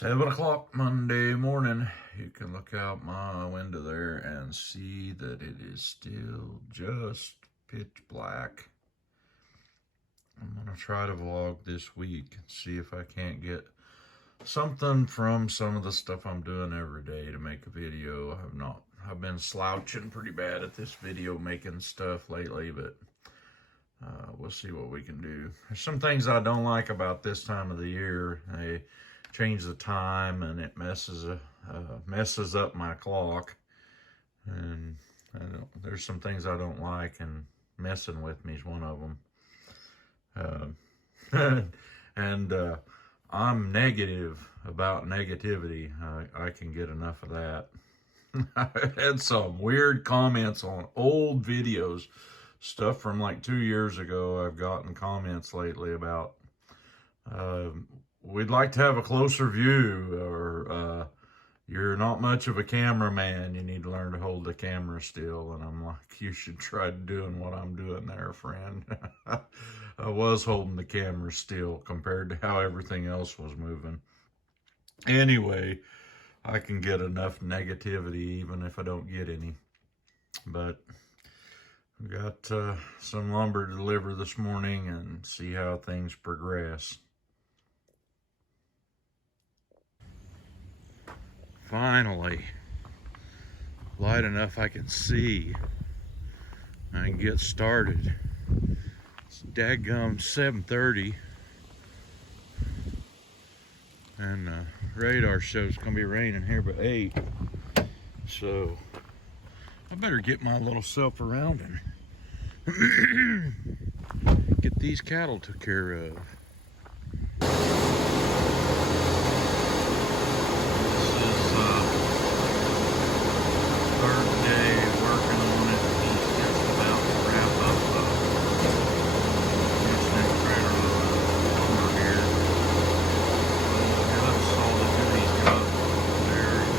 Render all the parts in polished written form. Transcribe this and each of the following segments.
7 o'clock Monday morning. You can look out my window there and see that it is still just pitch black. I'm going to try to vlog this week and see if I can't get something from some of the stuff I'm doing every day to make a video. I've been slouching pretty bad at this video making stuff lately, but we'll see what we can do. There's some things I don't like about this time of the year. They change the time and it messes up my clock, and there's some things I don't like, and messing with me is one of them. I'm negative about negativity. I can get enough of that. I had some weird comments on old videos, stuff from like 2 years ago. I've gotten comments lately about we'd like to have a closer view, or you're not much of a cameraman, you need to learn to hold the camera still. And I'm like, you should try doing what I'm doing there, friend. I was holding the camera still compared to how everything else was moving. Anyway, I can get enough negativity even if I don't get any. But we got some lumber to deliver this morning and see how things progress. Finally, light enough I can see. I can get started. It's dadgum 7:30, and radar shows it's gonna be raining here by 8. So I better get my little self around and get these cattle took care of. Third day working on it. He's just about to wrap up this new trailer over here. That's all the duties got there. A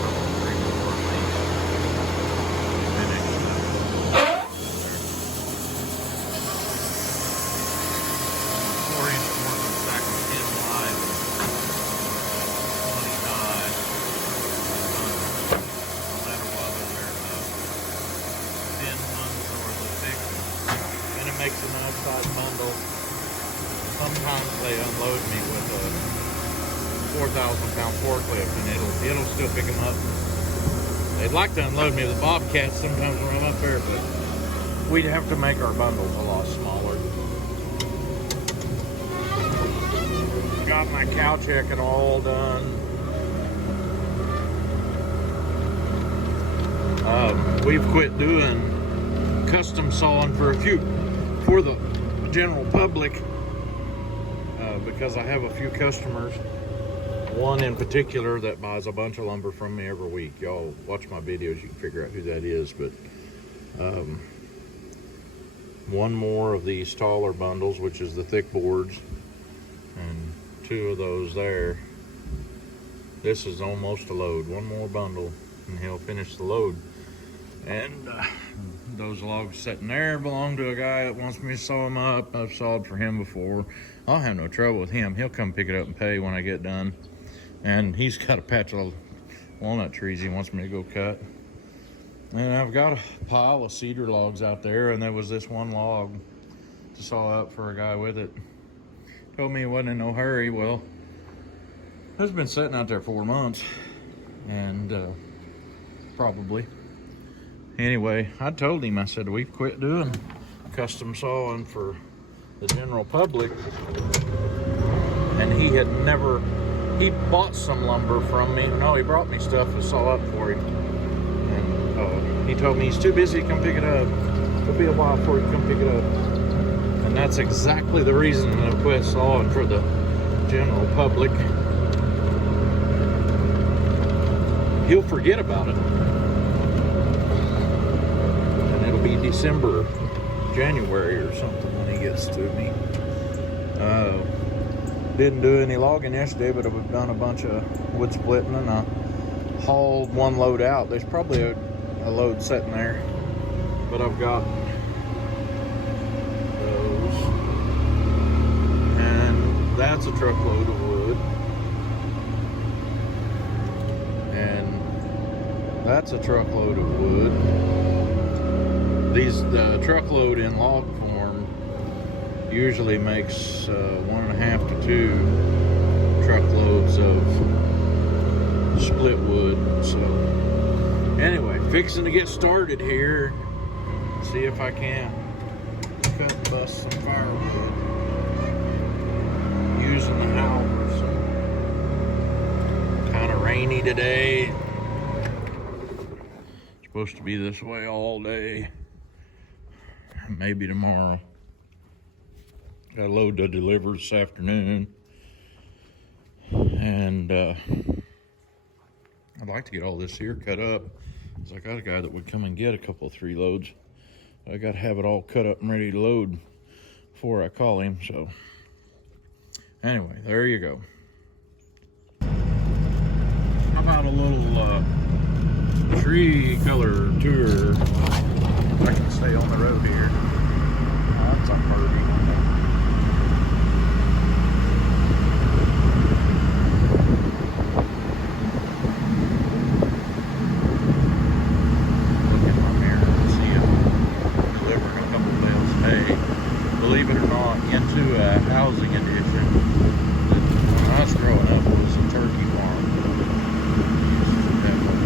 couple, 3 more of these finished. Orient's working back on 10 wide. 29. Makes a nice size bundle. Sometimes they unload me with a 4,000-pound forklift, and it'll still pick them up. They'd like to unload me with a Bobcat sometimes when I'm up there, but we'd have to make our bundles a lot smaller. Got my cow checking all done. We've quit doing custom sawing for the general public, because I have a few customers, one in particular that buys a bunch of lumber from me every week. Y'all watch my videos, you can figure out who that is. But one more of these taller bundles, which is the thick boards, and 2 of those there. This is almost a load. One more bundle and he'll finish the load. And those logs sitting there belong to a guy that wants me to saw them up. I've sawed for him before. I'll have no trouble with him. He'll come pick it up and pay when I get done. And he's got a patch of walnut trees he wants me to go cut. And I've got a pile of cedar logs out there, and there was this one log to saw up for a guy with it. Told me he wasn't in no hurry. Well, it's been sitting out there 4 months, and probably. Anyway, I told him, I said, we've quit doing custom sawing for the general public. And he bought some lumber from me. No, he brought me stuff to saw up for him. And he told me he's too busy to come pick it up. It'll be a while before he can come pick it up. And that's exactly the reason I quit sawing for the general public. He'll forget about it. Be December, January or something when he gets to me. Didn't do any logging yesterday, but I've done a bunch of wood splitting, and I hauled one load out. There's probably a load sitting there, but I've got those, and that's a truckload of wood. That's a truckload of wood. The truckload in log form usually makes 1.5 to 2 truckloads of split wood. So anyway, fixing to get started here. See if I can bust some firewood using the howler. So kind of rainy today. Supposed to be this way all day. Maybe tomorrow. Got a load to deliver this afternoon. And I'd like to get all this here cut up, because I got a guy that would come and get a couple of 3 loads. I got to have it all cut up and ready to load before I call him. So anyway, there you go. How about a little tree color tour? I can stay on the road here. Oh, that's a birdie. Look in my mirror and see him delivering a couple bales a day. Believe it or not, into a housing addition that when I was growing up was a turkey farm. Used to have a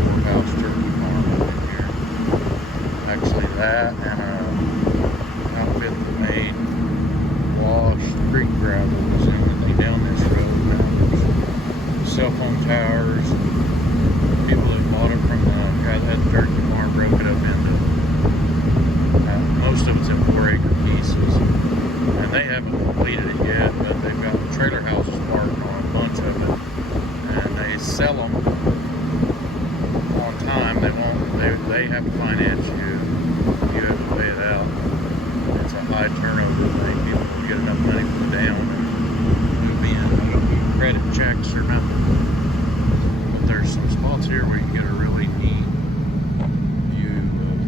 4-house turkey farm over here. Actually, that and a outfit that made wash creek gravel was in the thing down this road. Now there's cell phone towers. People that bought it from the guy that had the turkey farm broke it up into most of it's in 4-acre pieces, and they haven't completed it yet, but they've got the trailer houses parked on a bunch of it, and they sell them on time. They have to finance you. You have to pay it out. It's a high turnover thing. People don't get enough money for the down and move in. They don't get credit checks or nothing. But there's some spots here where you can get a really neat view of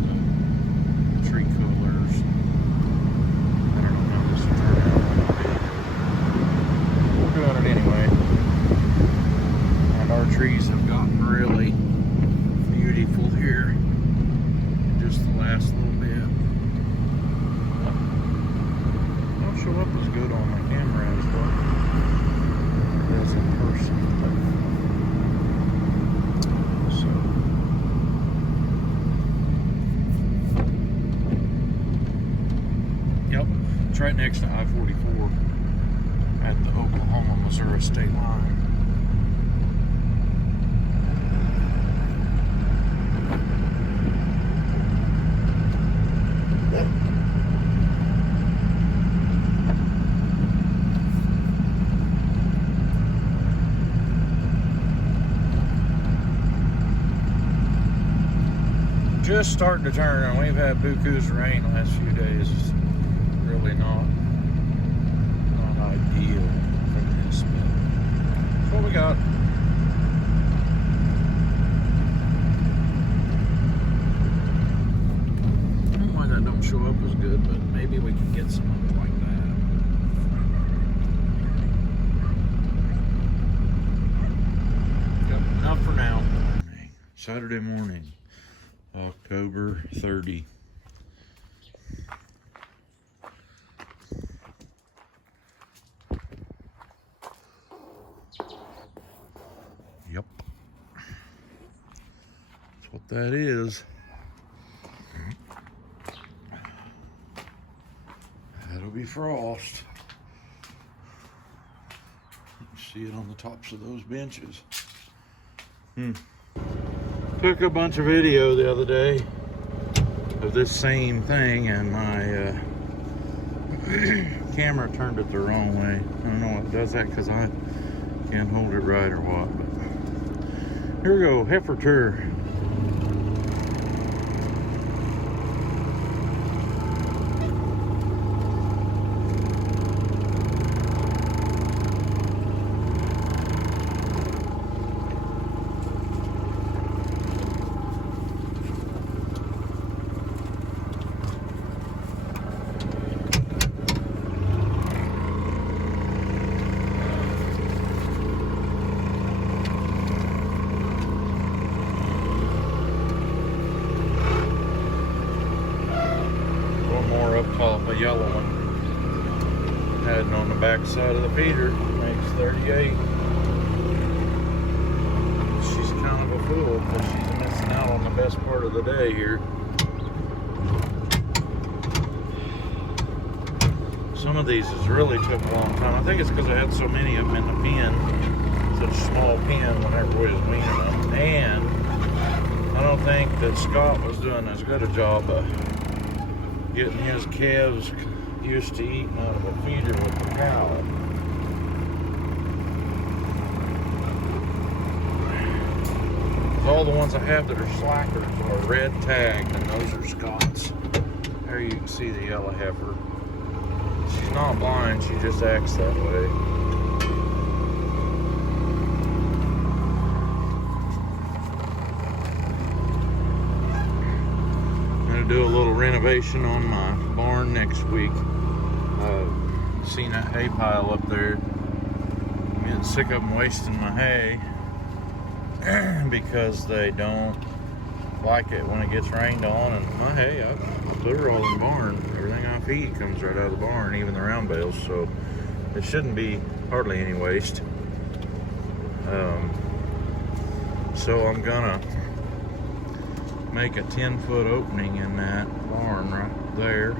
the tree coolers. I don't know how this will turn out on the video. We're doing it anyway. And our trees have gotten really beautiful here in just the last little bit. Don't show up as good on my camera as well it does in person. So yep, it's right next to I-44 at the Oklahoma-Missouri state line. Just starting to turn, and we've had bukus of rain the last few days. It's really not ideal for this, but that's what we got. I don't know why that don't show up as good, but maybe we can get some of it like that. Yep, enough for now. Saturday morning. October 30. Yep. That's what that is. That'll be frost. You can see it on the tops of those benches. Took a bunch of video the other day of this same thing, and my camera turned it the wrong way. I don't know what does that, because I can't hold it right or what, but here we go, heifer tour. yellow one. Heading on the back side of the feeder, makes 38. She's kind of a fool because she's missing out on the best part of the day here. Some of these has really took a long time. I think it's because I had so many of them in the pen, such a small pen whenever we was weaning them. And I don't think that Scott was doing as good a job of getting his calves used to eating out of a feeder with the cow. All the ones I have that are slackers are red tagged, and those are Scott's. There you can see the yellow heifer. She's not blind, she just acts that way. I'm gonna do a little renovation on my barn next week. Seen that hay pile up there. I'm getting sick of them wasting my hay because they don't like it when it gets rained on. And my hay, I put her all in the barn. Everything I feed comes right out of the barn, even the round bales, so it shouldn't be hardly any waste. So I'm gonna make a 10-foot opening in that barn right there,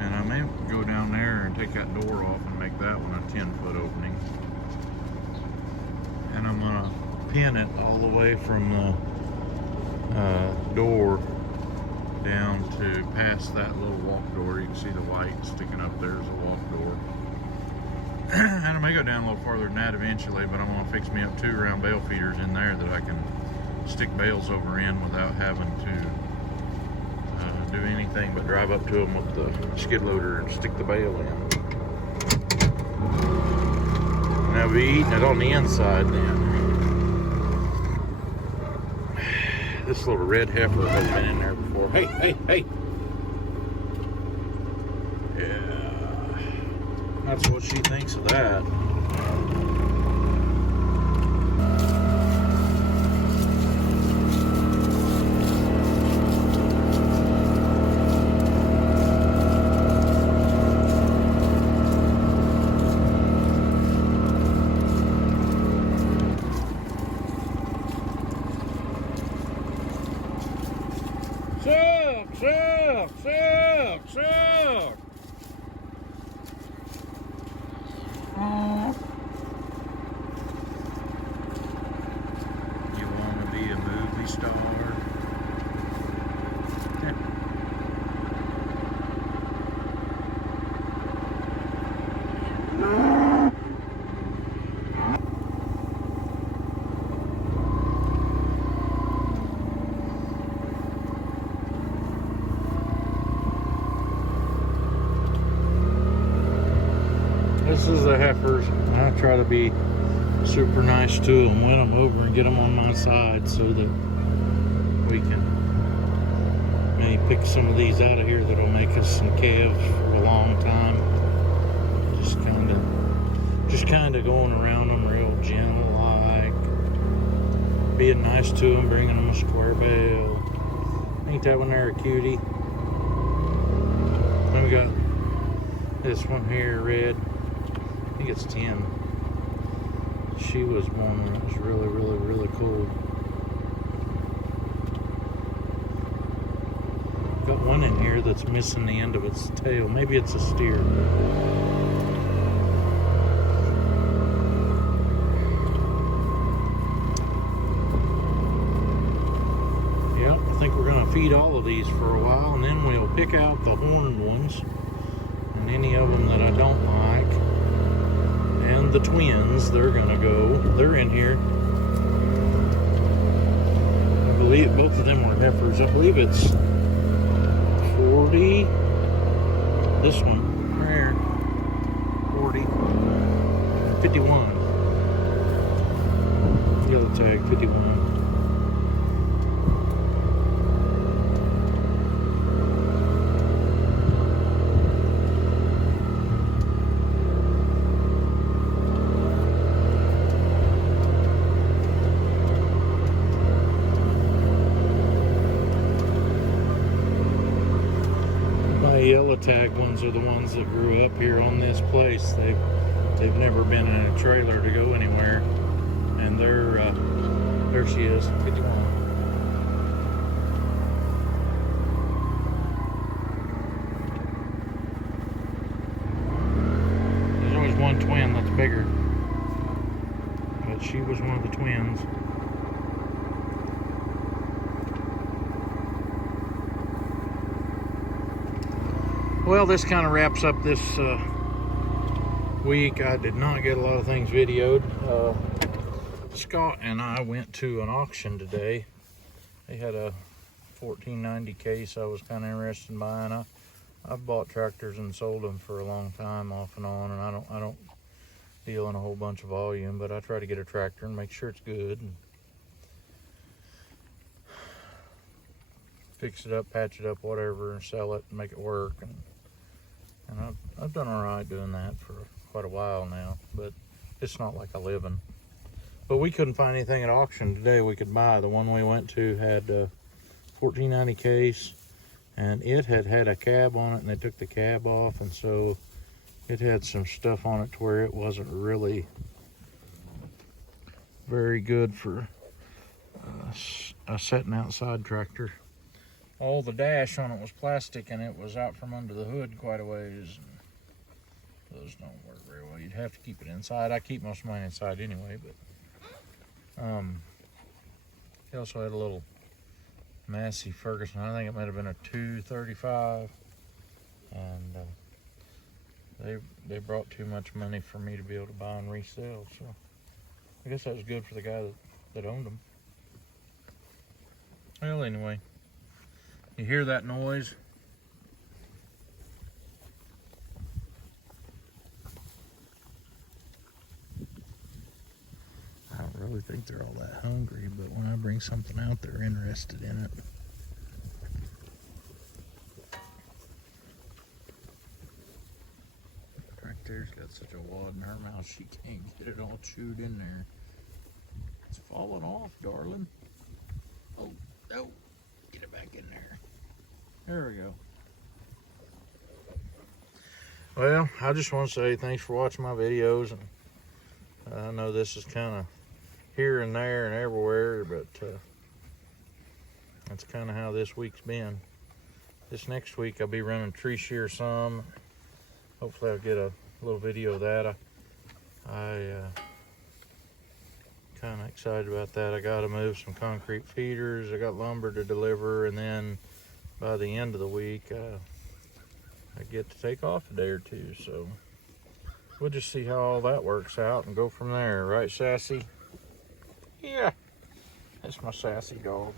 and I may go down there and take that door off and make that one a 10-foot opening. And I'm gonna pin it all the way from the door down to past that little walk door. You can see the white sticking up there as a walk door. And I may go down a little farther than that eventually, but I'm gonna fix me up 2 round bale feeders in there that I can stick bales over in without having to do anything but drive up to them with the skid loader and stick the bale in. And I'll be eating it on the inside then. This little red heifer has been in there before. Hey, hey, hey! Yeah, that's what she thinks of that. Silk! You want to be a movie star? This is the heifers. I try to be super nice to them, win them over and get them on my side so that we can maybe pick some of these out of here that'll make us some calves for a long time. Just kind of going around them real gentle, like being nice to them, bringing them a square bale. Ain't that one there a cutie? Then we got this one here, red. I think it's 10. She was one that was really, really, really cool. Got one in here that's missing the end of its tail. Maybe it's a steer. Yep, I think we're gonna feed all of these for a while, and then we'll pick out the horned ones and any of them that I don't like. And the twins, they're gonna go. They're in here. I believe both of them are heifers. I believe it's 40. This one, right here, 40, 51. Yellow tag, 51. tag ones are the ones that grew up here on this place. They've never been in a trailer to go anywhere. And there she is. 51. There's always one twin that's bigger, but she was one of the twins. Well, this kind of wraps up this week. I did not get a lot of things videoed. Scott and I went to an auction today. They had a 1490 case I was kind of interested in buying. I've bought tractors and sold them for a long time, off and on, and I don't deal in a whole bunch of volume, but I try to get a tractor and make sure it's good and fix it up, patch it up, whatever, and sell it and make it work. And I've done all right doing that for quite a while now, but it's not like a living. But we couldn't find anything at auction today we could buy. The one we went to had a 1490 case, and it had a cab on it, and they took the cab off, and so it had some stuff on it to where it wasn't really very good for a setting outside tractor. All the dash on it was plastic, and it was out from under the hood quite a ways. Those don't work very well. You'd have to keep it inside. I keep most of mine inside anyway, but he also had a little Massey Ferguson. I think it might have been a 235, and they brought too much money for me to be able to buy and resell. So I guess that was good for the guy that owned them. Well, anyway, you hear that noise? I don't really think they're all that hungry, but when I bring something out, they're interested in it. Right there's got such a wad in her mouth, she can't get it all chewed in there. It's falling off, darling. Oh, no. Get it back in there. There we go. Well, I just want to say thanks for watching my videos. And I know this is kind of here and there and everywhere, but that's kind of how this week's been. This next week I'll be running tree shear some. Hopefully I'll get a little video of that. I kind of excited about that. I got to move some concrete feeders. I got lumber to deliver, and then by the end of the week I get to take off a day or two. So we'll just see how all that works out and go from there. Right, Sassy? Yeah, that's my Sassy dog.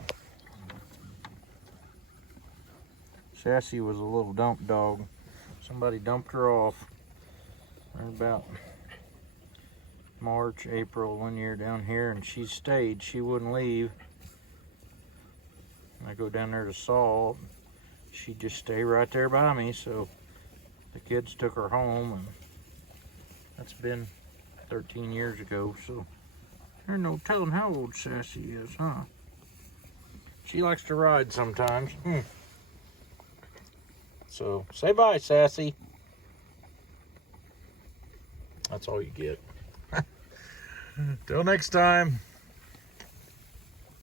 Sassy was a little dump dog. Somebody dumped her off about March, April one year down here, and she stayed. She wouldn't leave. I go down there to saw. She'd just stay right there by me, so the kids took her home, and that's been 13 years ago, so there's no telling how old Sassy is, huh? She likes to ride sometimes. So say bye, Sassy. That's all you get. Till next time.